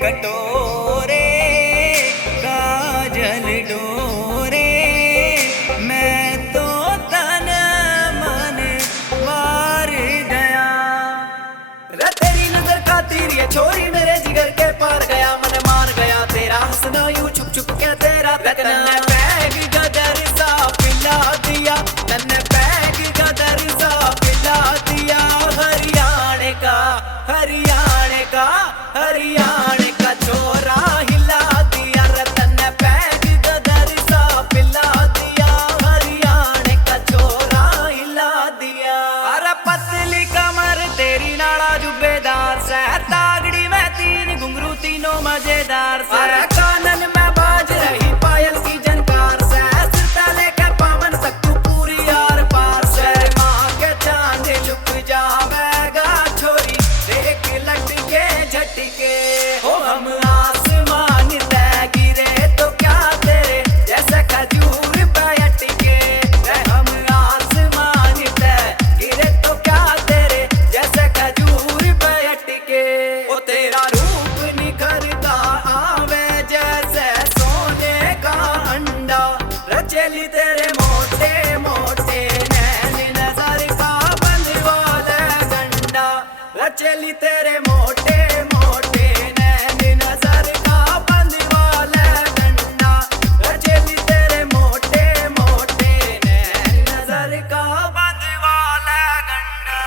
कटोरे काजल डोरे, मैं तो तन मन मार गया। तेरी नजर खातिर ये छोरी मेरे जिगर के पार गया, मन मार गया तेरा हंसना यूं छुप छुप के तेरा तकना। बैग गदर सा पिला दिया, तन्ने बैग गदर सा पिला दिया। हरियाणे का हरियाणे का हरियाणे का छोरा हिला दिया, रतन बैग गदर सा पिला दिया। हरियाणे का छोरा हिला दिया। अरे पतली कमर तेरी नाड़ा जुब्बेदार से, तागड़ी में तीन घुंघरू तीनों मजेदार से। अरे कानन में बाज रही पायल की जनकार से, सिर से लेकर पावन तक तू पूरी यार पार से। माँ के चांद झुक जावेगा छोरी, देख लटके झटके हो हम आसमान तय गिरे तो क्या तेरे जैसे खजूर पे अटके। हम आसमान तय गिरे तो क्या तेरे जैसे खजूर पे अटके। ओ तेरा रूप निखरता आवे जैसे सोने का अंडा, रचेली तेरे मोटे मोटे नैन नजर का बंधवाले गंडा। रचेली तेरे मोटे मोटे नैन नजर का बंधवाले गंडा। रचेली तेरे मोटे मोटे नैन नजर का बंधवाले गंडा।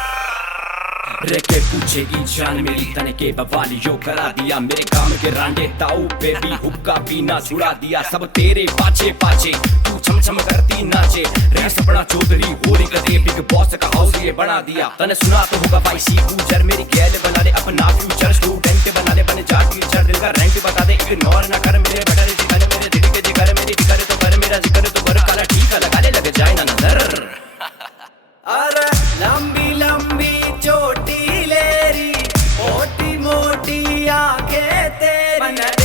रे के पूछेगी जान मेरी तने के बवाली यो करा दिया। मेरे काम के रांडे ताऊ पे भी हुक्का पीना छुड़ा दिया। सब तेरे पाछे पाछे तू छम छम करती नाचे। रे सपना चौधरी हो रे कदे बिग बॉस का हाउस ये बना दिया। तने सुना तो होगा भाई सी गुजर, मेरी गैल बना दे अपना फ्यूचर। स्टूडेंट बना दे बन जा टीचर, दिल का रैंक बता दे इग्नोर ना कर मेरे बटर जिगर। मेरे दिल के जिगर मेरी जिगर तो कर, मेरा जिगर तो कर। काला टीका लगा ले लग जाए ना नजर। अरे लंबी लंबी चोटी लेरी, मोटी मोटी आंखें तेरी।